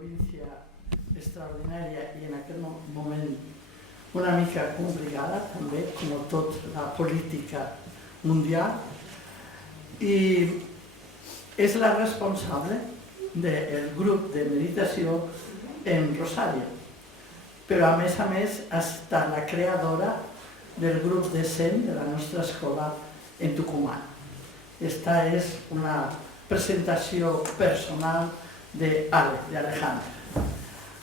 província extraordinària i en aquest moment una mica complicada també, com tot la política mundial, i és la responsable del grup de meditació en Rosario, però a més ha estat la creadora del grup de Zen de la nostra escola en Tucumán. Esta és una presentació personal d'Alejandra.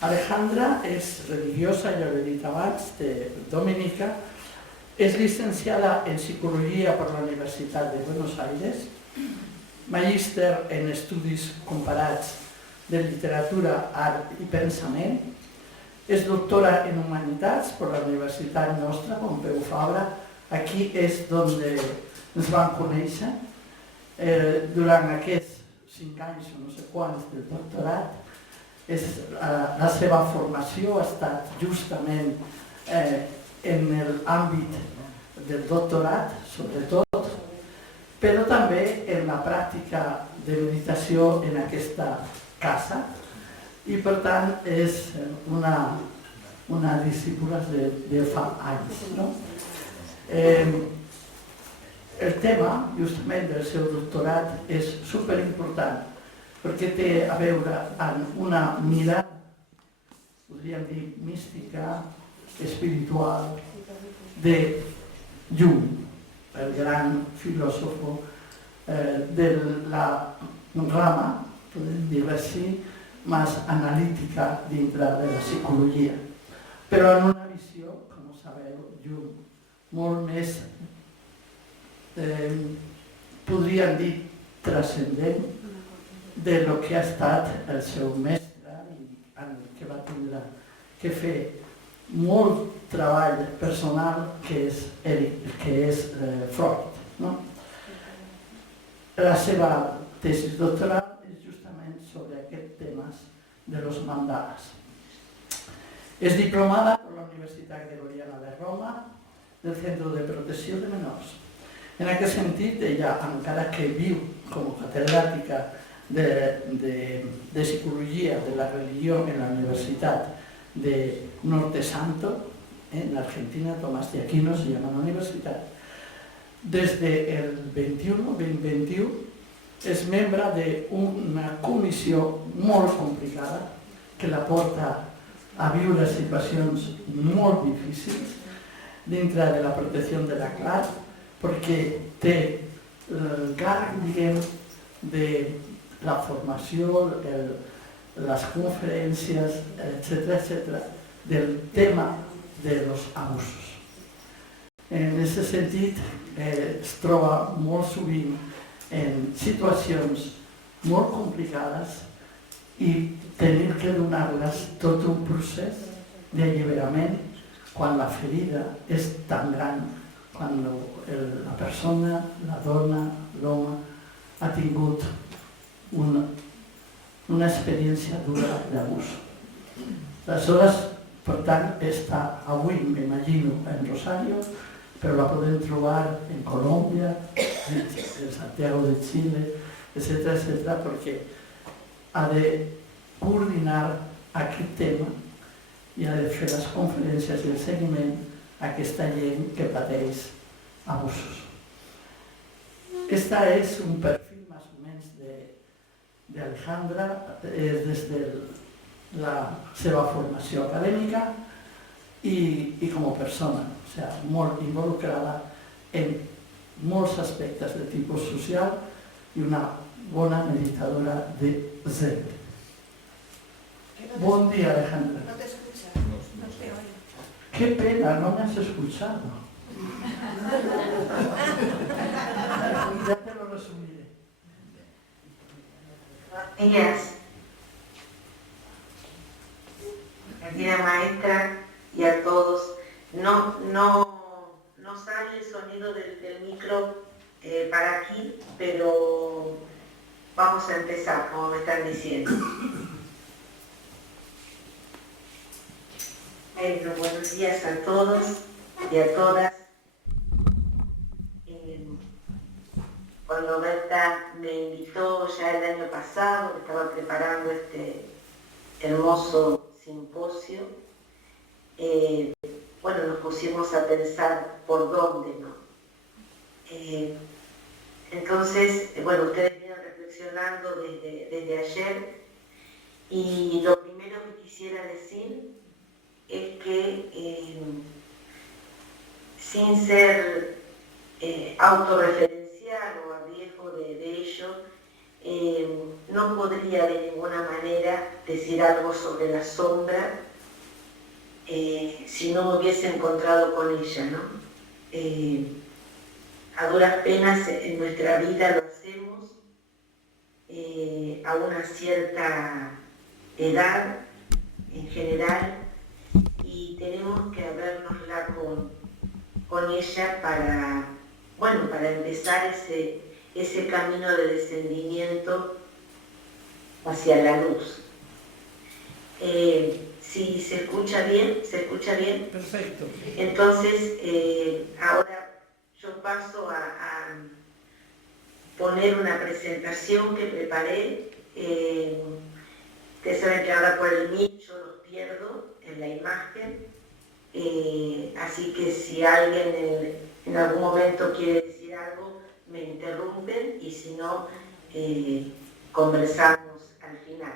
Alejandra és religiosa, ja ho he dit abans, de Dominica, és llicenciada en Psicologia per la Universitat de Buenos Aires, magíster en Estudis Comparats de Literatura, Art i Pensament, és doctora en Humanitats per la Universitat nostra, Pompeu Fabra. Aquí és on ens vam conèixer. Durant aquests 5 anys o no sé quants del doctorat, la seva formació ha estat justament en l'àmbit del doctorat, sobretot, però també en la pràctica de meditació en aquesta casa, i per tant és una discípula de fa anys. El tema, justament, del seu doctorat és superimportant perquè té a veure amb una mirada, podríem dir, mística, espiritual, de Jung, el gran filòsof de la rama, podem dir-ho així, més analítica dintre de la psicologia, però en una visió, com sabeu, Jung, molt més podríem dir transcendent de lo que ha estat el seu mestre i en el que va tindre que fer molt treball personal, que és Freud. La seva tesi doctoral és justament sobre aquests temes de los mandalas. És diplomada per la Universitat Gregoriana de Roma del Centro de Protecció de Menors. En aquest sentit, ella, encara que viu com a catedràtica de Psicologia de la Religió en la Universitat de Norte Santo, en Argentina, Tomás de Aquino se llama la universitat, des del 2021 és membre d'una comissió molt complicada que la porta a viure situacions molt difícils dintre de la protecció de la classe, perquè té el càrrec, diguem, de la formació, les conferències, etc., del tema de los abusos. En aquest sentit, es troba molt sovint en situacions molt complicades i tenir que donar-les tot un procés d'alliberament quan la ferida és tan gran, quan la persona, la dona, l'home, ha tingut una experiència dura d'abús. Aleshores, per tant, està avui, m'imagino, en Rosario, però la podem trobar en Colòmbia, en Santiago de Chile, etc., perquè ha de coordinar aquest tema i ha de fer les conferències i el seguiment a aquesta gent que pateix abusos. Este és un perfil més o menys d'Alejandra des de la seva formació acadèmica i com a persona, o sigui, molt involucrada en molts aspectes de tipus social i una bona meditadora de Zen. Buen día, Alejandra. No te escucha, no te oye. Qué pena, no me has escuchado. Ya te lo resumiré. Ellas, querida maestra, y a todos, no sale el sonido del micro para aquí, pero vamos a empezar, como me están diciendo. Bueno, buenos días a todos y a todas. Cuando Berta me invitó ya el año pasado, que estaba preparando hermoso simposio, bueno, nos pusimos a pensar por dónde, ¿no? Entonces, bueno, ustedes vienen reflexionando desde ayer, y lo primero que quisiera decir es que sin ser autorreferencial o a riesgo de ello, no podría de ninguna manera decir algo sobre la sombra si no me hubiese encontrado con ella, ¿no? A duras penas en nuestra vida lo hacemos, a una cierta edad en general, y tenemos que habérnosla con ella para, bueno, para empezar ese camino de descendimiento hacia la luz. Si se escucha bien, ¿se escucha bien? Perfecto. Entonces, ahora yo paso a poner una presentación que preparé. Ustedes saben que ahora por el Meet yo los pierdo en la imagen, así que si alguien en algún momento quiere decir algo, me interrumpen, y si no, conversamos al final.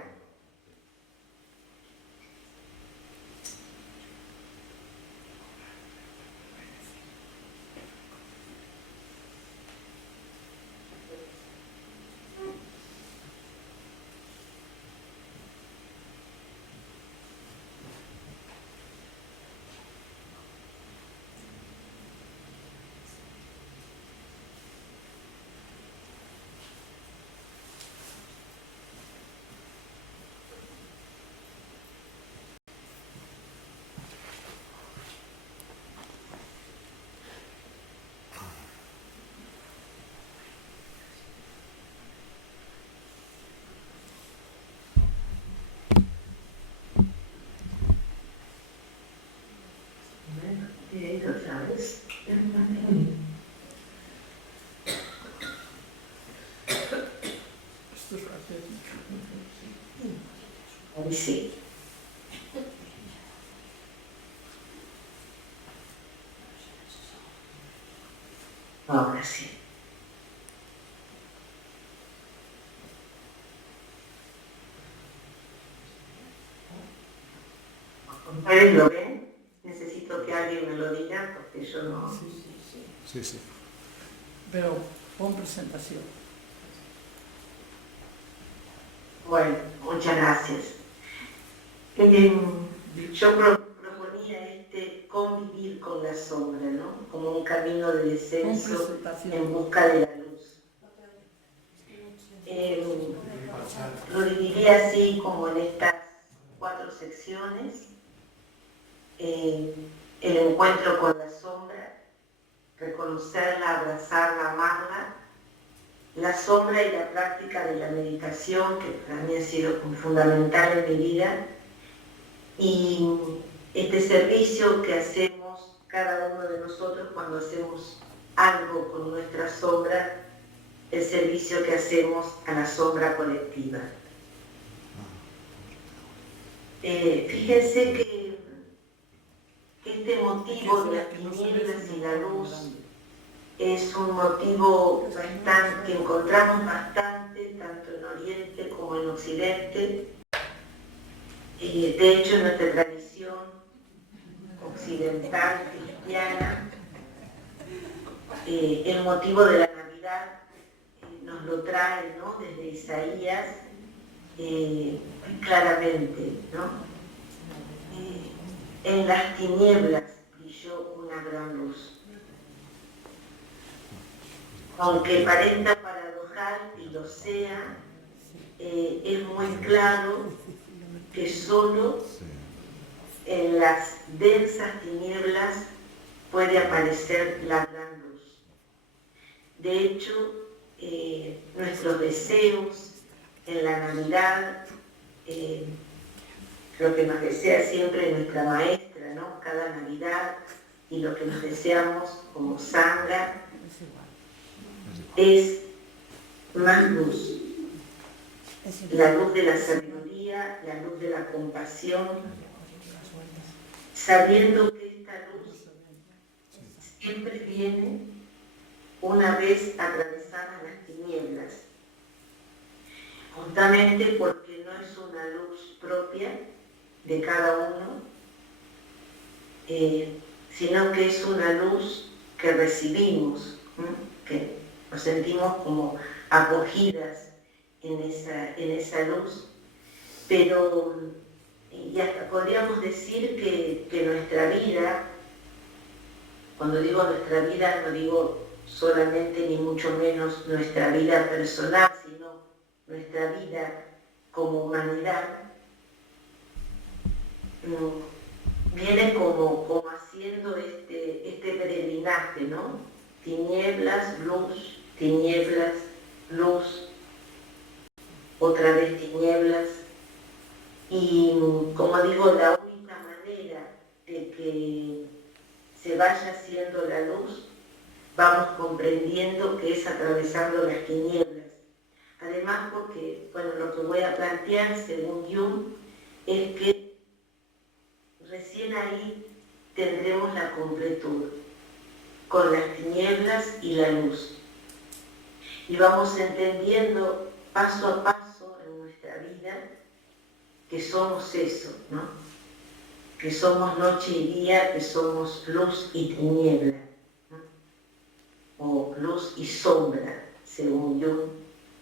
Otra vez. Esto es hacer... Ahí sí. Ahora sí. ¿Ustedes lo ven? Necesito que alguien me lo diga porque yo no... Sí. Pero pon presentación. Bueno, muchas gracias. Yo proponía convivir con la sombra, ¿no? Como un camino de descenso en busca de la luz. Lo dividiría así como en estas 4 secciones. El encuentro con la sombra, reconocerla, abrazarla, amarla, la sombra y la práctica de la meditación, que para mí ha sido fundamental en mi vida, y este servicio que hacemos cada uno de nosotros cuando hacemos algo con nuestra sombra, el servicio que hacemos a la sombra colectiva. Fíjense que este motivo de las tinieblas y la luz es un motivo que encontramos bastante, tanto en Oriente como en Occidente. De hecho, en nuestra tradición occidental cristiana, el motivo de la Navidad nos lo trae, ¿no? Desde Isaías, muy claramente, ¿no? En las tinieblas brilló una gran luz. Aunque parezca paradojal y lo sea, es muy claro que solo en las densas tinieblas puede aparecer la gran luz. De hecho, nuestros deseos en la Navidad, lo que nos desea siempre nuestra maestra, ¿no? Cada Navidad, y lo que nos deseamos como sangha, es más luz. La luz de la sabiduría, la luz de la compasión, sabiendo que esta luz siempre viene una vez atravesadas las tinieblas, justamente porque no es una luz propia de cada uno, sino que es una luz que recibimos, que nos sentimos como acogidas en esa luz, pero y hasta podríamos decir que nuestra vida, cuando digo nuestra vida no digo solamente ni mucho menos nuestra vida personal, sino nuestra vida como humanidad, viene como haciendo este peregrinaje, ¿no? Tinieblas, luz, otra vez tinieblas. Y como digo, la única manera de que se vaya haciendo la luz, vamos comprendiendo que es atravesando las tinieblas. Además porque, bueno, lo que voy a plantear, según Jung, es que recién ahí tendremos la completud, con las tinieblas y la luz. Y vamos entendiendo paso a paso en nuestra vida que somos eso, ¿no? Que somos noche y día, que somos luz y tiniebla, ¿no? O luz y sombra, según Jung,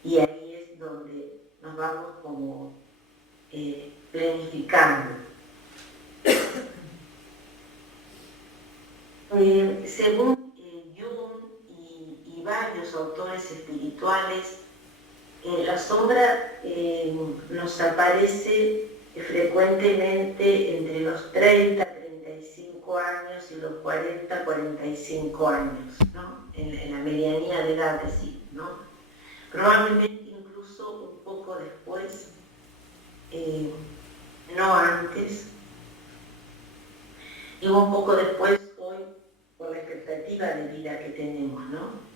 y ahí es donde nos vamos como planificando. Según Jung y varios autores espirituales, la sombra nos aparece frecuentemente entre los 30-35 años y los 40-45 años, ¿no? En la medianía de edad, decir, ¿no? Probablemente incluso un poco después, no antes, y un poco después hoy, por la expectativa de vida que tenemos, ¿no?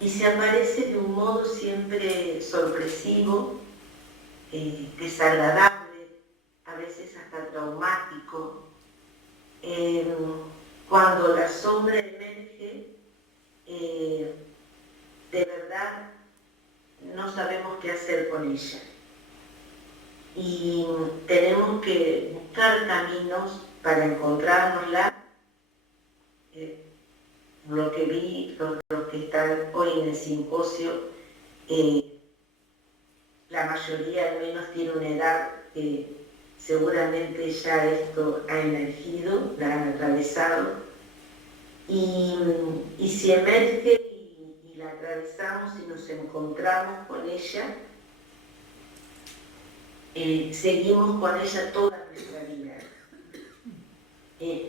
Y se aparece de un modo siempre sorpresivo, desagradable, a veces hasta traumático. Cuando la sombra emerge, de verdad no sabemos qué hacer con ella. Y tenemos que buscar caminos para encontrárnosla. Lo que vi, los que están hoy en el simposio, la mayoría al menos tiene una edad que seguramente ya esto ha emergido, la han atravesado, y si emerge y la atravesamos y nos encontramos con ella, seguimos con ella toda nuestra vida.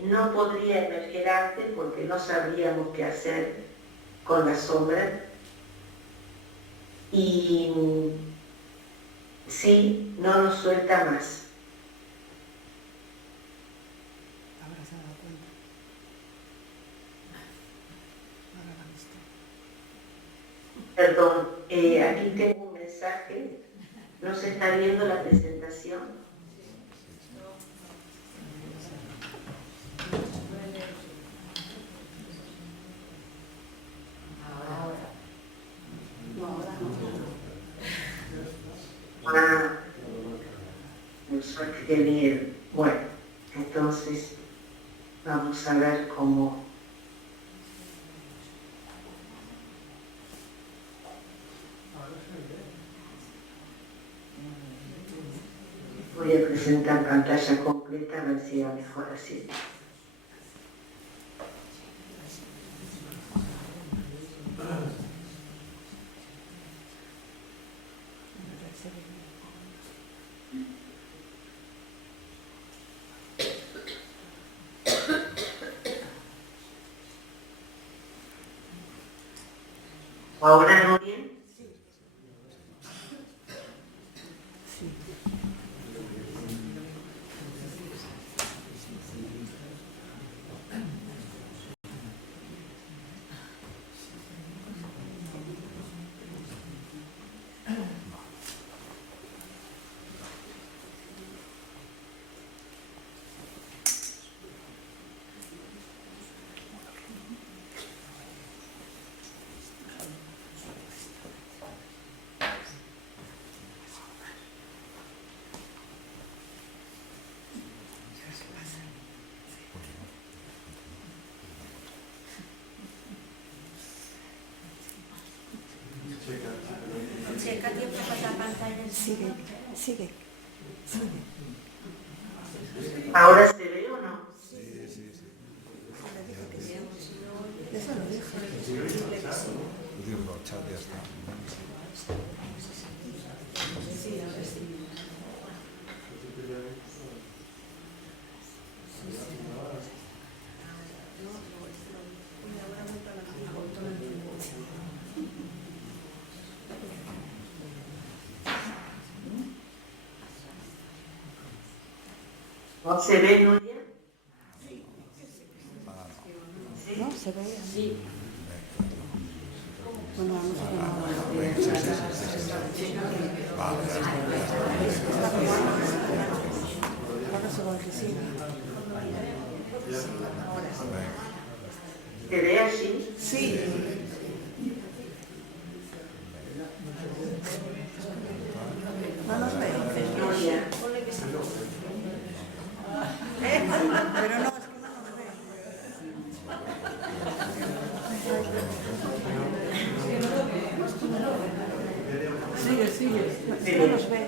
No podría emerger antes porque no sabríamos qué hacer con la sombra, y sí, no nos suelta más. Ahora se ha dado cuenta. Ahora la Perdón, ha visto. aquí tengo un mensaje. ¿No se está viendo la presentación? Ah, qué bien. Bueno, entonces vamos a ver cómo. Voy a presentar pantalla completa a ver si va mejor así. ¿Ahora no bien? Si Katia pasa la pantalla, Sigue, sigue, sigue. ¿Ahora se ve o no? Eso lo dije. Digo, chat, ya está. ¿No se ve, Nuria? ¿No? ¿Se ve? Sí. Bueno, vamos a ahora se va a recibir. ¿Se ve así? Sí. No nos ve. Nuria. Pero no, es que no nos ve. Sigue, sigue. No nos ve.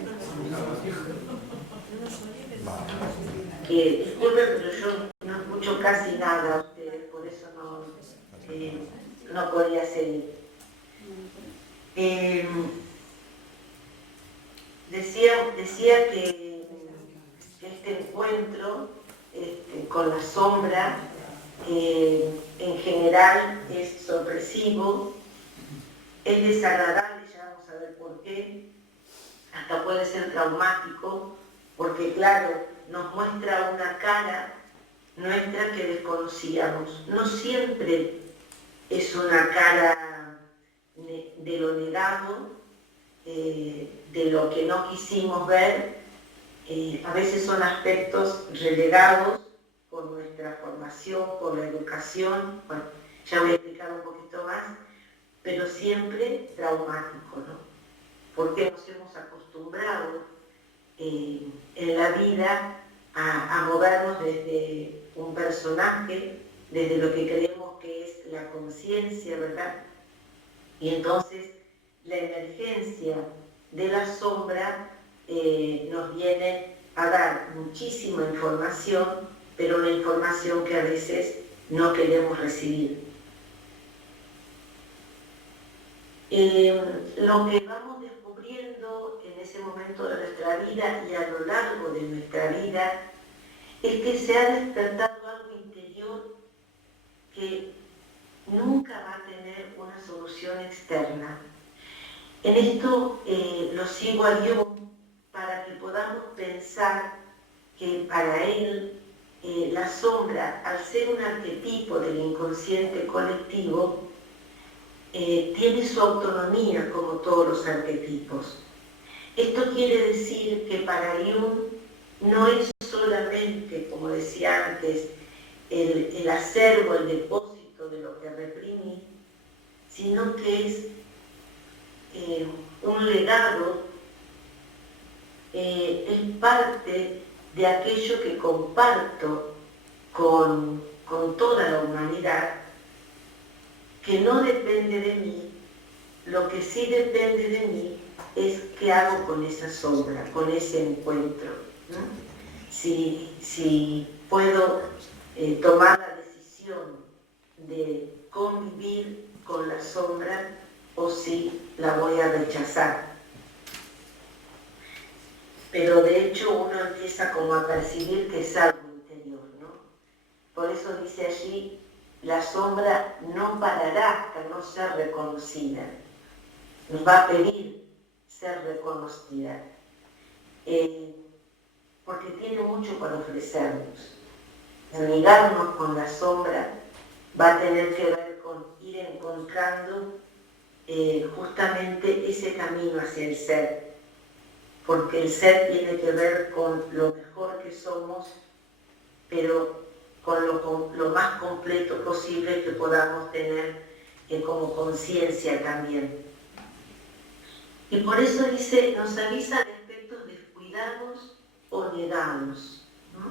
Disculpen, pero yo no escucho casi nada a ustedes, por eso no podía seguir. Decía que este encuentro con la sombra en general es sorpresivo, es desagradable, ya vamos a ver por qué, hasta puede ser traumático, porque claro, nos muestra una cara nuestra que desconocíamos. No siempre es una cara de lo negado, de lo que no quisimos ver. A veces son aspectos relegados por nuestra formación, por la educación. Bueno, ya voy a explicar un poquito más, pero siempre traumático, ¿no? Porque nos hemos acostumbrado en la vida a movernos desde un personaje, desde lo que creemos que es la conciencia, ¿verdad? Y entonces la emergencia de la sombra nos viene a dar muchísima información, pero una información que a veces no queremos recibir. Lo que vamos descubriendo en ese momento de nuestra vida y a lo largo de nuestra vida es que se ha despertado algo interior que nunca va a tener una solución externa. En esto lo sigo a Dios para que podamos pensar que para Él la sombra, al ser un arquetipo del inconsciente colectivo, tiene su autonomía como todos los arquetipos. Esto quiere decir que para Jung no es solamente, como decía antes, el acervo, el depósito de lo que reprimí, sino que es un legado, es parte de aquello que comparto con toda la humanidad, que no depende de mí. Lo que sí depende de mí es qué hago con esa sombra, con ese encuentro, ¿no? Si puedo tomar la decisión de convivir con la sombra o si la voy a rechazar. Pero de hecho uno empieza como a percibir que es algo interior, ¿no? Por eso dice allí, la sombra no parará hasta no ser reconocida. Nos va a pedir ser reconocida. Porque tiene mucho para ofrecernos. Amigarnos con la sombra va a tener que ver con ir encontrando justamente ese camino hacia el ser. Porque el ser tiene que ver con lo mejor que somos, pero con lo más completo posible que podamos tener como conciencia también. Y por eso dice, nos avisa de aspectos descuidados o negados, ¿no?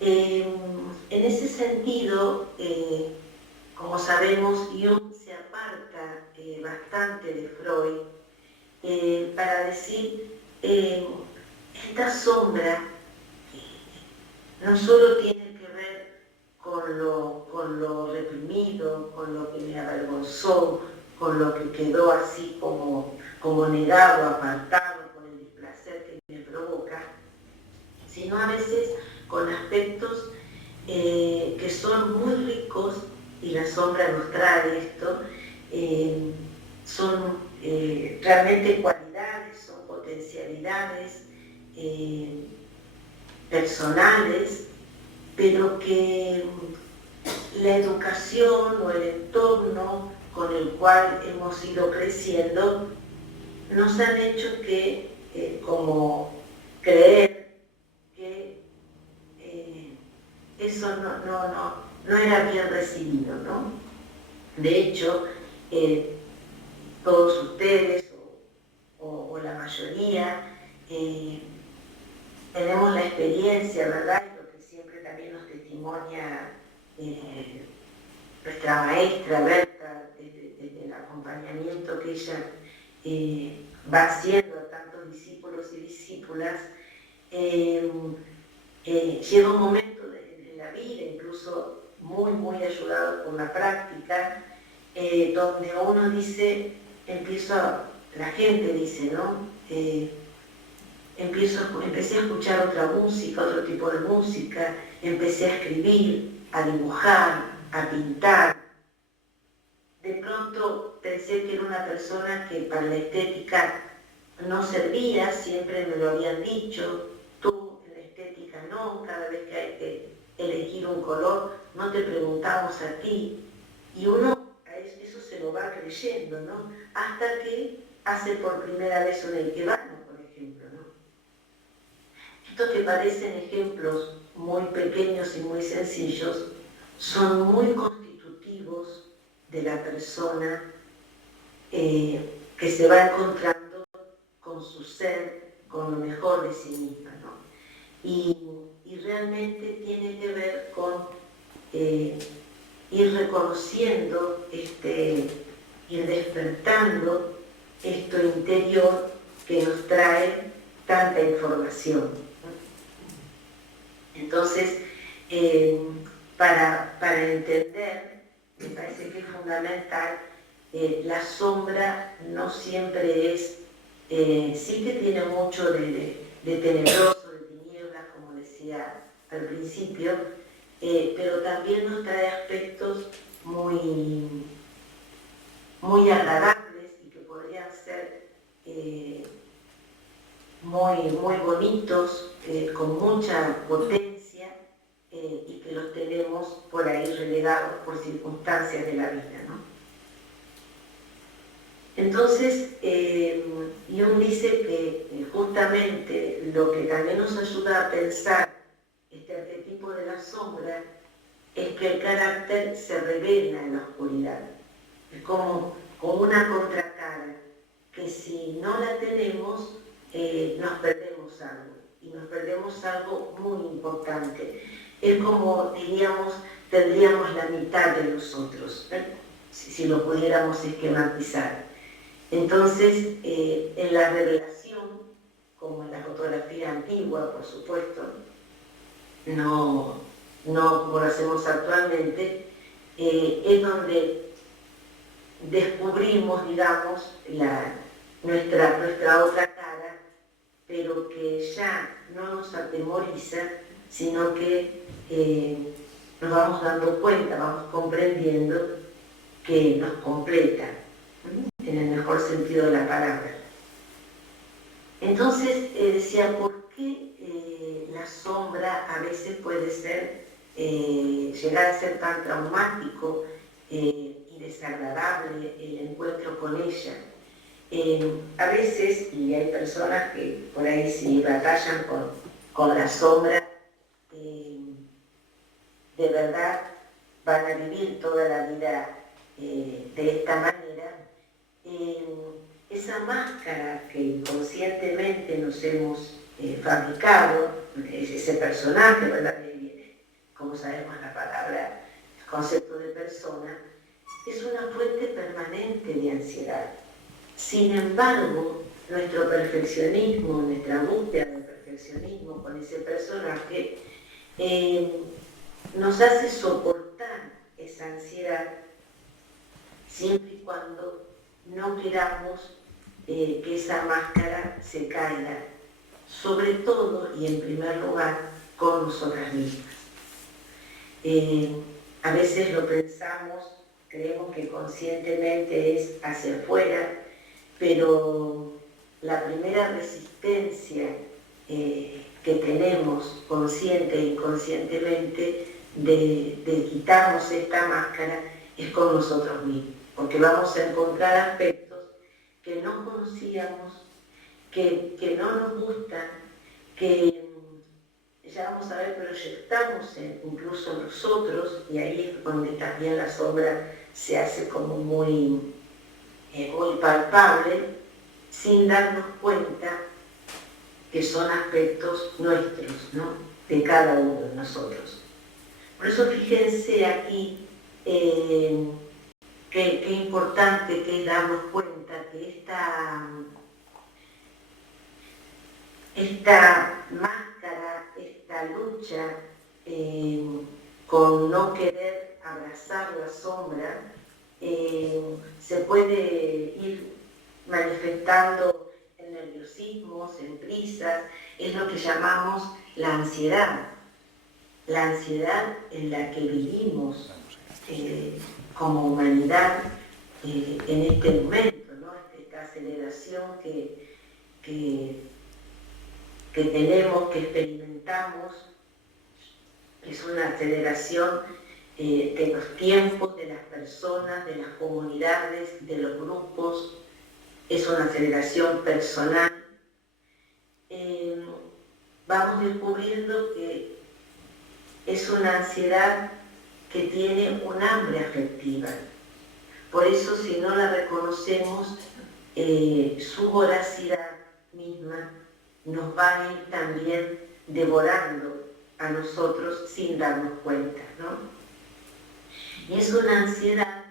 En ese sentido, como sabemos, Jung se aparta bastante de Freud para decir, esta sombra no solo tiene que ver con lo reprimido, con lo que me avergonzó, con lo que quedó así como negado, apartado, con el displacer que me provoca, sino a veces con aspectos que son muy ricos, y la sombra nos trae esto, son realmente cualidades, son potencialidades personales, pero que la educación o el entorno con el cual hemos ido creciendo nos han hecho que, como creer que eso no era bien recibido, ¿no? De hecho, todos ustedes o la mayoría tenemos la experiencia, ¿verdad? Y lo que siempre también nos testimonia nuestra maestra Berta, desde el acompañamiento que ella va haciendo a tantos discípulos y discípulas, llega un momento en la vida, incluso muy ayudado por la práctica, donde uno dice, la gente dice, ¿no? Empecé a escuchar otra música, otro tipo de música, empecé a escribir, a dibujar, a pintar. De pronto pensé que era una persona que para la estética no servía, siempre me lo habían dicho, tú en la estética no, cada vez que hay que elegir un color, no te preguntamos a ti. Y uno a eso se lo va creyendo, ¿no? Hasta que hace por primera vez un ikebana, por ejemplo, ¿no? Estos que parecen ejemplos muy pequeños y muy sencillos, son muy constitutivos de la persona que se va encontrando con su ser, con lo mejor de sí misma, ¿no? Y realmente tiene que ver con ir reconociendo, ir despertando esto interior que nos trae tanta información. Entonces, para entender, me parece que es fundamental, la sombra no siempre es, sí que tiene mucho de tenebroso, de tinieblas, como decía al principio, pero también nos trae aspectos muy agradables y que podrían ser muy bonitos, con mucha potencia, y que los tenemos por ahí relegados por circunstancias de la vida, ¿no? Entonces, Jung dice que justamente lo que también nos ayuda a pensar este arquetipo de la sombra es que el carácter se revela en la oscuridad. Es como una contracara, que si no la tenemos, nos perdemos algo, y nos perdemos algo muy importante. Es como, diríamos, tendríamos la mitad de nosotros, si lo pudiéramos esquematizar. Entonces, en la revelación, como en la fotografía antigua, por supuesto, no como lo hacemos actualmente, es donde descubrimos, digamos, nuestra otra cara, pero que ya no nos atemoriza, sino que nos vamos dando cuenta, vamos comprendiendo que nos completa, en el mejor sentido de la palabra. Entonces, decía, ¿por qué la sombra a veces puede ser, llegar a ser tan traumático y desagradable el encuentro con ella? A veces, y hay personas que por ahí sí batallan con la sombra, de verdad van a vivir toda la vida de esta manera. Esa máscara que inconscientemente nos hemos fabricado, ese personaje, ¿verdad? Como sabemos la palabra, el concepto de persona, es una fuente permanente de ansiedad. Sin embargo, nuestro perfeccionismo, nuestra búsqueda de perfeccionismo con ese personaje, nos hace soportar esa ansiedad siempre y cuando no queramos que esa máscara se caiga, sobre todo y en primer lugar con nosotras mismas. A veces lo pensamos, creemos que conscientemente es hacia afuera, pero la primera resistencia que tenemos consciente e inconscientemente de quitarnos esta máscara es con nosotros mismos, porque vamos a encontrar aspectos que no conocíamos, que no nos gustan, que ya vamos a ver, proyectamos incluso nosotros, y ahí es donde también la sombra se hace como muy palpable, sin darnos cuenta que son aspectos nuestros, ¿no? De cada uno de nosotros. Por eso fíjense aquí qué importante que es darnos cuenta que esta máscara, esta lucha con no querer abrazar la sombra, se puede ir manifestando en nerviosismos, en prisas, es lo que llamamos la ansiedad en la que vivimos como humanidad en este momento, ¿no? Esta aceleración que tenemos, que experimentamos, es una aceleración de los tiempos, de las personas, de las comunidades, de los grupos, es una aceleración personal. Vamos descubriendo que es una ansiedad que tiene un hambre afectiva. Por eso, si no la reconocemos, su voracidad misma nos va a ir también devorando a nosotros sin darnos cuenta, ¿no? Y es una ansiedad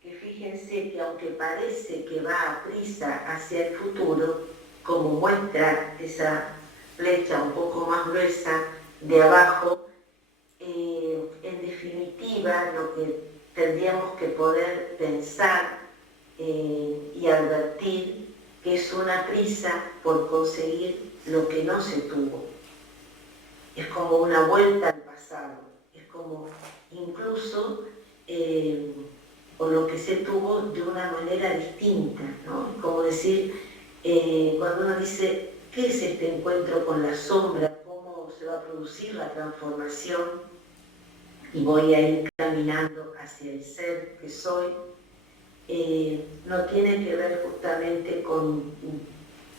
que, fíjense que aunque parece que va a prisa hacia el futuro, como muestra esa flecha un poco más gruesa de abajo, en definitiva lo que tendríamos que poder pensar y advertir que es una prisa por conseguir lo que no se tuvo. Es como una vuelta al pasado, es como incluso o lo que se tuvo de una manera distinta, ¿no? Como decir, cuando uno dice, ¿qué es este encuentro con la sombra? ¿Cómo se va a producir la transformación? Y voy a ir caminando hacia el ser que soy. No tiene que ver justamente con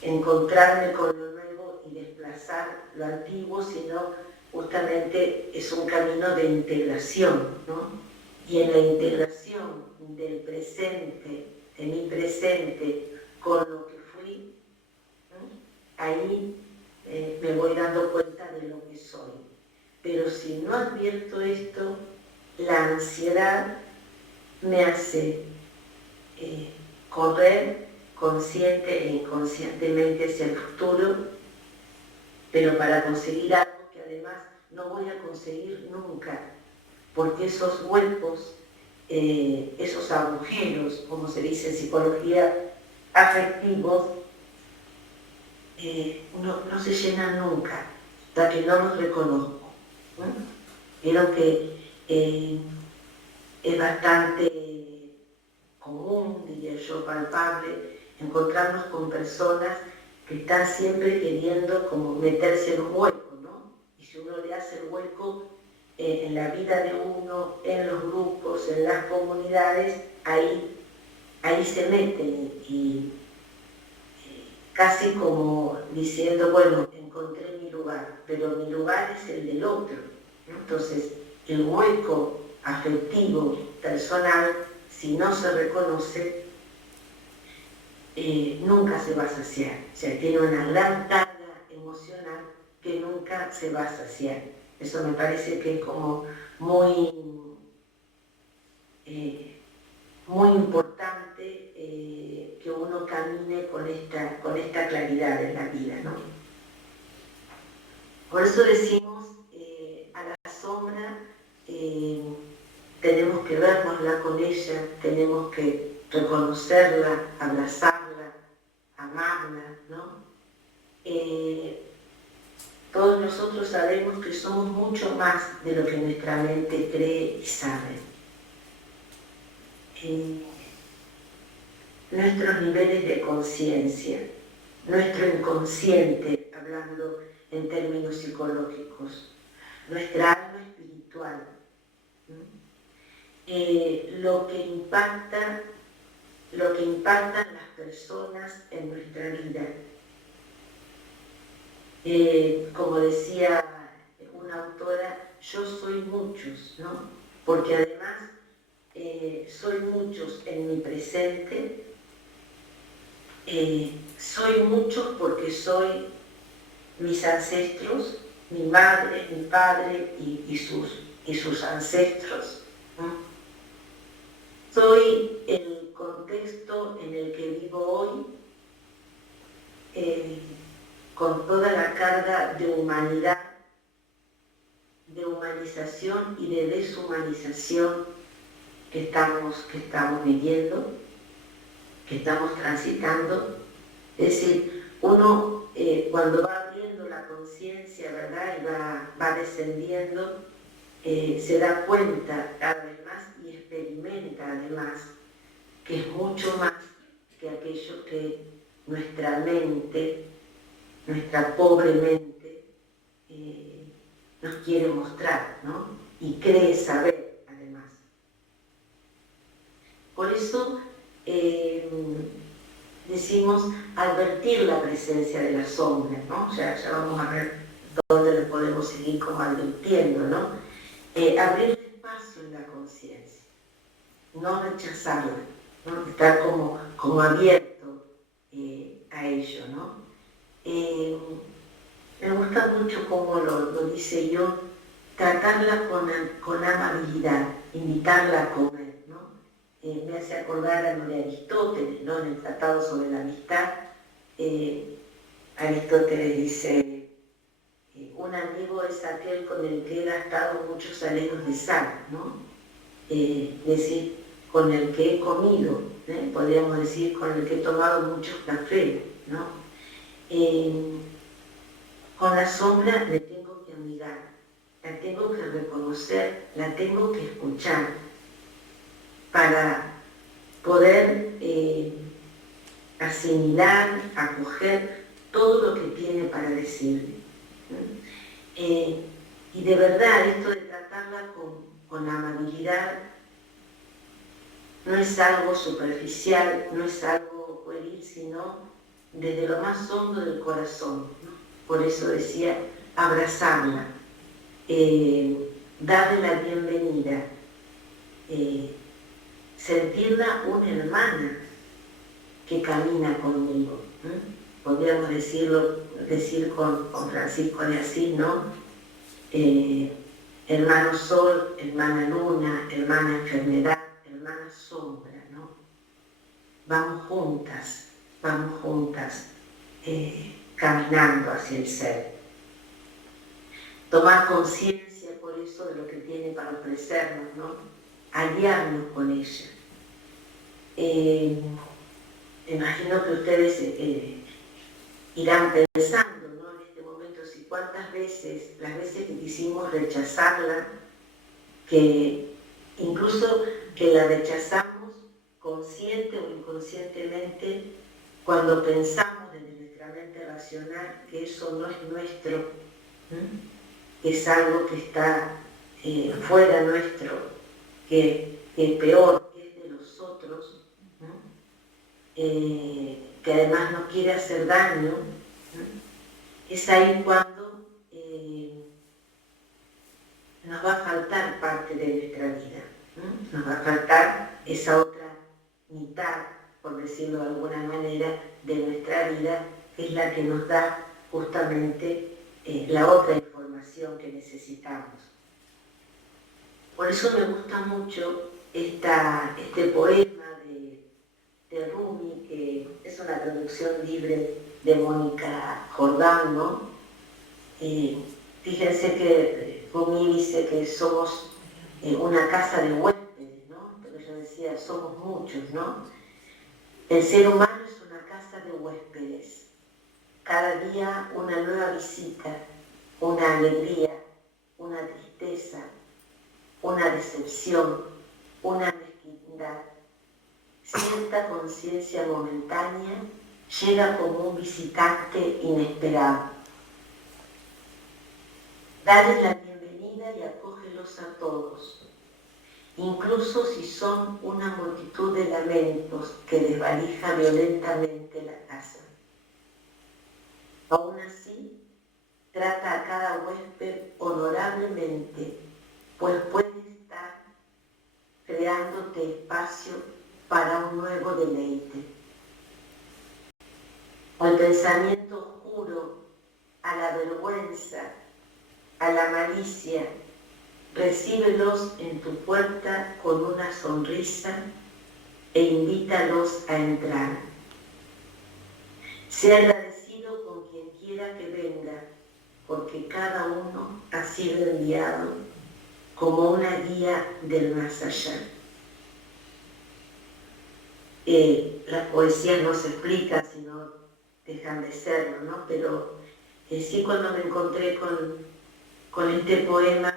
encontrarme con lo nuevo y desplazar lo antiguo, sino justamente es un camino de integración, ¿no? Y en la integración del presente, de mi presente, con lo que fui, ¿no? Ahí me voy dando cuenta de lo que soy. Pero si no advierto esto, la ansiedad me hace correr consciente e inconscientemente hacia el futuro, pero para conseguir algo que además no voy a conseguir nunca, porque esos huecos, esos agujeros, como se dice en psicología, afectivos, no se llenan nunca, hasta que no los reconozco. Creo que es bastante común, diría yo, palpable, encontrarnos con personas que están siempre queriendo como meterse en un hueco, ¿no? Y si uno le hace el hueco en la vida de uno, en los grupos, en las comunidades, ahí se meten y casi como diciendo, bueno, encontré mi lugar, pero mi lugar es el del otro, ¿no? Entonces, el hueco afectivo, personal, si no se reconoce, nunca se va a saciar. O sea, tiene una gran carga emocional que nunca se va a saciar. Eso me parece que es como muy importante que uno camine con esta claridad en la vida, ¿no? Por eso decimos a la sombra, tenemos que vernosla con ella, tenemos que reconocerla, abrazarla, amarla, ¿no? Todos nosotros sabemos que somos mucho más de lo que nuestra mente cree y sabe. Nuestros niveles de conciencia, nuestro inconsciente, hablando en términos psicológicos, nuestra alma espiritual, lo que impactan las personas en nuestra vida. Como decía una autora, yo soy muchos, ¿no? Porque además soy muchos en mi presente, soy muchos porque soy mis ancestros, mi madre, mi padre y sus ancestros, ¿no? Soy el contexto en el que vivo hoy, con toda la carga de humanidad, de humanización y de deshumanización que estamos viviendo, que estamos transitando. Es decir, uno cuando va abriendo la conciencia, ¿verdad?, y va descendiendo, se da cuenta cada vez más y experimenta además que es mucho más que aquello que nuestra mente, nuestra pobre mente, nos quiere mostrar, ¿no? Y cree saber, además. Por eso decimos advertir la presencia de la sombra, ¿no? Ya vamos a ver dónde le podemos seguir como advirtiendo, ¿no? Abrir espacio en la conciencia, no rechazarla, ¿no? Estar como abierto a ello, ¿no? Me gusta mucho cómo lo dice yo, tratarla con amabilidad, invitarla a comer, ¿no? Me hace acordar a lo de Aristóteles, ¿no? En el Tratado sobre la Amistad, Aristóteles dice, un amigo es aquel con el que he gastado muchos aleros de sal, ¿no? Es decir, con el que he comido, podríamos decir, con el que he tomado muchos cafés, ¿no? Con la sombra me tengo que amigar, la tengo que reconocer, la tengo que escuchar para poder asimilar, acoger todo lo que tiene para decirme. Y de verdad, esto de tratarla con amabilidad no es algo superficial, no es algo pueril, sino desde lo más hondo del corazón, ¿no? Por eso decía, abrazarla, darle la bienvenida, sentirla una hermana que camina conmigo, ¿no? Podríamos decir con Francisco de Asís, ¿no? Hermano sol, hermana luna, hermana enfermedad, hermana sombra, ¿no? Vamos juntas, caminando hacia el ser. Tomar conciencia, por eso, de lo que tiene para ofrecernos, ¿no? Aliarnos con ella. Imagino que ustedes irán pensando, ¿no? En este momento, si cuántas veces, las veces que quisimos rechazarla, que incluso que la rechazamos consciente o inconscientemente cuando pensamos desde nuestra mente racional que eso no es nuestro, que es algo que está fuera nuestro, que peor, que es de los otros, que además nos quiere hacer daño, es ahí cuando nos va a faltar parte de nuestra vida, nos va a faltar esa otra mitad, por decirlo de alguna manera, de nuestra vida, que es la que nos da justamente la otra información que necesitamos. Por eso me gusta mucho este poema de de Rumi, que es una traducción libre de Mónica Jordán, ¿no? Fíjense que Rumi dice que somos una casa de huéspedes, ¿no? Pero yo decía, somos muchos, ¿no? El ser humano es una casa de huéspedes. Cada día una nueva visita, una alegría, una tristeza, una decepción, una mezquindad. Cierta conciencia momentánea llega como un visitante inesperado. Dale la bienvenida y acógelos a todos, incluso si son una multitud de lamentos que desvalija violentamente la casa. Aún así, trata a cada huésped honorablemente, pues puede estar creándote espacio para un nuevo deleite. Al pensamiento oscuro, a la vergüenza, a la malicia, recíbelos en tu puerta con una sonrisa e invítalos a entrar. Sé agradecido con quien quiera que venga, porque cada uno ha sido enviado como una guía del más allá. Las poesías no se explican, sino dejan de serlo, ¿no? Pero sí, cuando me encontré con este poema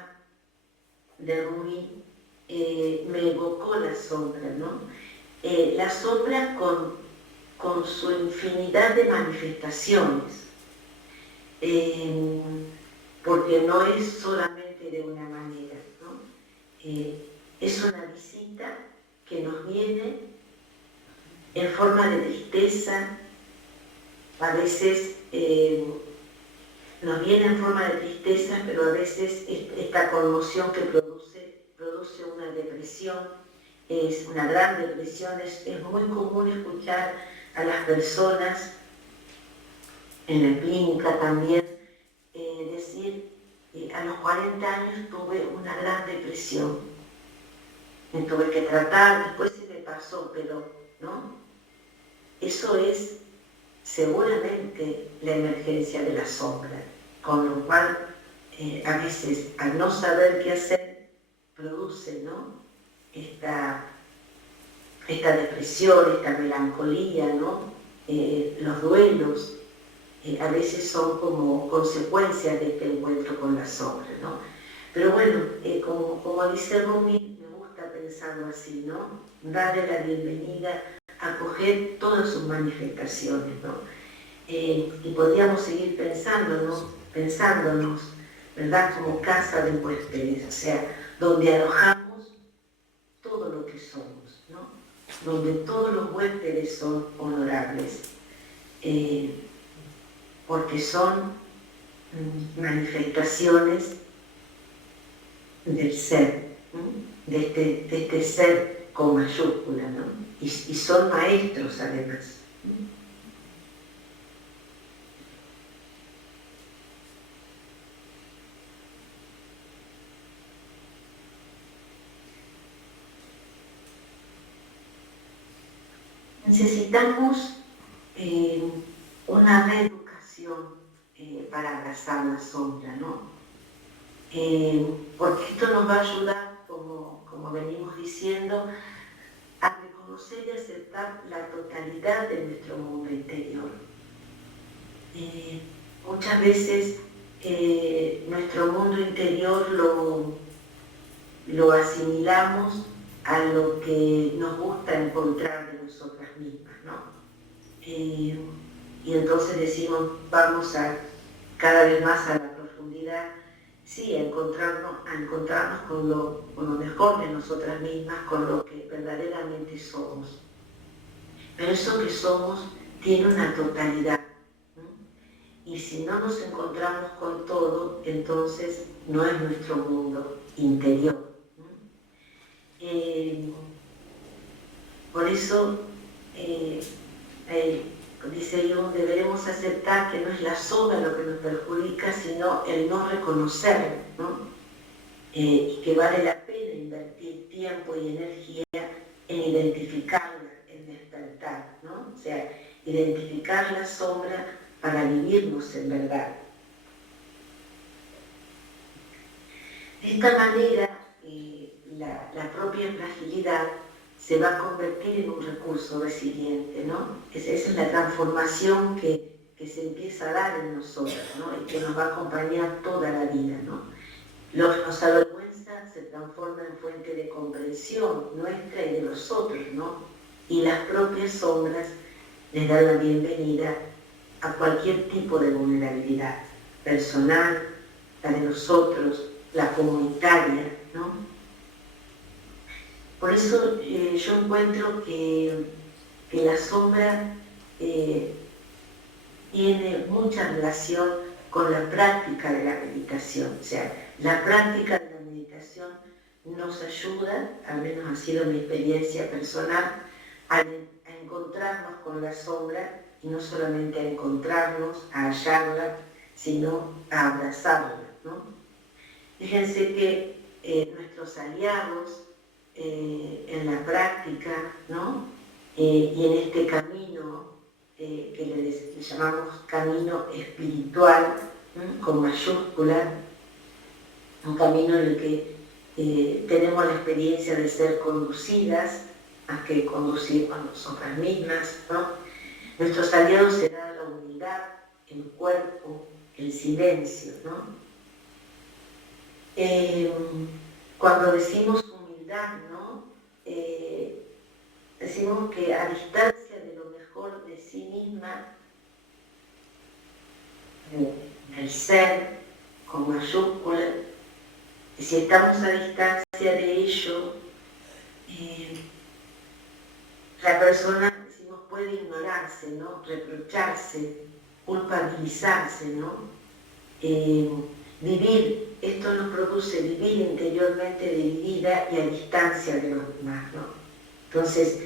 de Rumi, me evocó la sombra, ¿no? La sombra con su infinidad de manifestaciones, porque no es solamente de una manera, ¿no? Es una visita que nos viene en forma de tristeza, a veces nos viene en forma de tristeza, pero a veces esta conmoción que produce una depresión, es una gran depresión. Es muy común escuchar a las personas, en la clínica también, decir, a los 40 años tuve una gran depresión, me tuve que tratar, después se me pasó, pero ¿no? Eso es seguramente la emergencia de la sombra, con lo cual a veces al no saber qué hacer produce, ¿no? esta depresión, esta melancolía, ¿no? Los duelos a veces son como consecuencia de este encuentro con la sombra, ¿no? Pero bueno, como dice Rumi, me gusta pensarlo así, ¿no? Darle la bienvenida, acoger todas sus manifestaciones, ¿no? Y podríamos seguir pensándonos, ¿verdad? Como casa de huéspedes, o sea, donde alojamos todo lo que somos, ¿no? Donde todos los huéspedes son honorables, porque son manifestaciones del ser, ¿no? de este ser con mayúscula, ¿no? Y son maestros además. Necesitamos una reeducación para abrazar la sombra, ¿no? Porque esto nos va a ayudar, como venimos diciendo, a reconocer y aceptar la totalidad de nuestro mundo interior. Muchas veces nuestro mundo interior lo asimilamos a lo que nos gusta encontrar de nosotras mismas, ¿no? Y entonces decimos, vamos cada vez más a la profundidad, sí, a encontrarnos con lo mejor de nosotras mismas, con lo que verdaderamente somos. Pero eso que somos tiene una totalidad, ¿no? Y si no nos encontramos con todo, entonces no es nuestro mundo interior, ¿no? Por eso, dice Jung, deberemos aceptar que no es la sombra lo que nos perjudica, sino el no reconocerlo, ¿no? Y que vale la pena invertir tiempo y energía en identificarla, en despertar. identificar la sombra para vivirnos en verdad. De esta manera, la propia fragilidad se va a convertir en un recurso resiliente, ¿no? Esa es la transformación que se empieza a dar en nosotros, ¿no? Y que nos va a acompañar toda la vida, ¿no? Los que nos avergüenzan se transforman en fuente de comprensión nuestra y de los otros, ¿no? Y las propias sombras les dan la bienvenida a cualquier tipo de vulnerabilidad, personal, la de los otros, la comunitaria, ¿no? Por eso yo encuentro que la sombra tiene mucha relación con la práctica de la meditación. O sea, la práctica de la meditación nos ayuda, al menos ha sido mi experiencia personal, a encontrarnos con la sombra, y no solamente a encontrarnos, a hallarla, sino a abrazarla, ¿no? Fíjense que nuestros aliados en la práctica, ¿no? Y en este camino que le llamamos camino espiritual, ¿no? Con mayúscula, un camino en el que tenemos la experiencia de ser conducidas, más que conducir a nosotras mismas, ¿no? Nuestros aliados serán la humildad, el cuerpo, el silencio, ¿no? Cuando decimos humildad, ¿no? Decimos que a distancia de lo mejor de sí misma, el ser con mayúscula, y si estamos a distancia de ello, la persona, decimos, puede ignorarse, ¿no? Reprocharse, culpabilizarse, ¿no? Vivir, esto nos produce vivir interiormente dividida y a distancia de los demás, ¿no? Entonces,